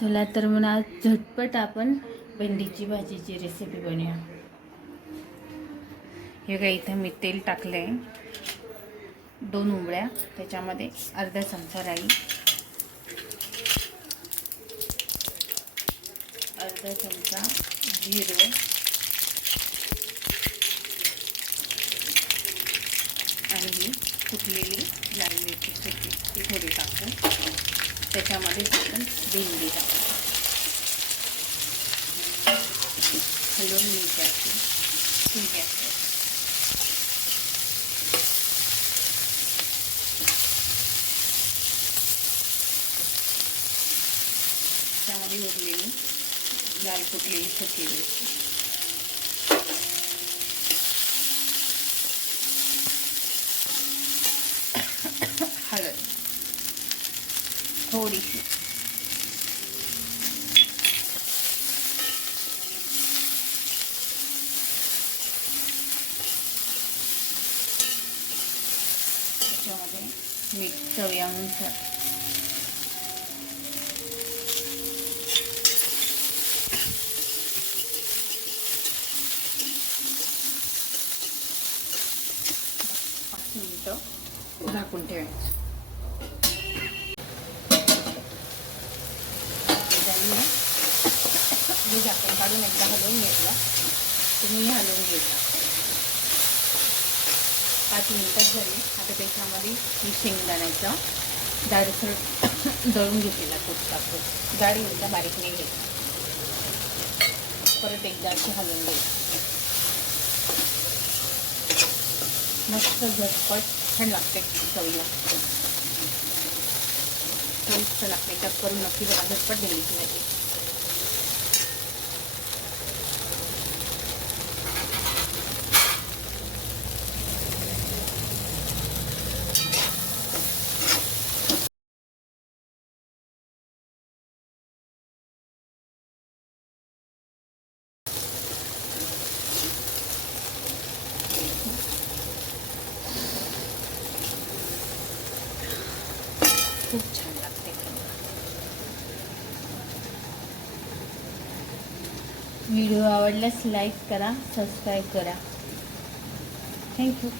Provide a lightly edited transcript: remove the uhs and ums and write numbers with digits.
चला तर मग आज झटपट आपण भेंडीची भाजीची रेसिपी बनवूया. हे काय इथं मी तेल टाकलं आहे, 2 उंबळ्या, त्याच्यामध्ये अर्धा चमचा राई, अर्धा चमचा जिरं आणि ही कुटलेली लाल मिरची छोटी ती थोडी टाकू. त्याच्यामध्ये आपण भेंडी टाकू, हलवून घ्यायची. ठीक आहे, त्यामध्ये उरलेली लाल कुटलेली छोटी मिरची, हळद थोडीशी, त्याच्यामध्ये मीठ चवीनुसार, झाकून ठेवायचं. मी झाकण काढून एकदा हलवून घेतला, तुम्ही हलवून घ्यायचा. 5 मिनिटात झाली. आता त्याच्यामध्ये मी शेंगदाण्याचा जाडसर दळून घेतलेला कूट टाकतो. जाड घ्यायचा, बारीक नाही घ्यायचा. परत एकदा अशी हलवून घ्यायची. मस्त झटपट छान लागते, चवीला चविष्ट लागते. टप करून नक्की बघा, झटपट भेंडीची भाजी. खूप छान लागते. व्हिडिओ आवडल्यास लाईक करा, सबस्क्राईब करा. थँक्यू.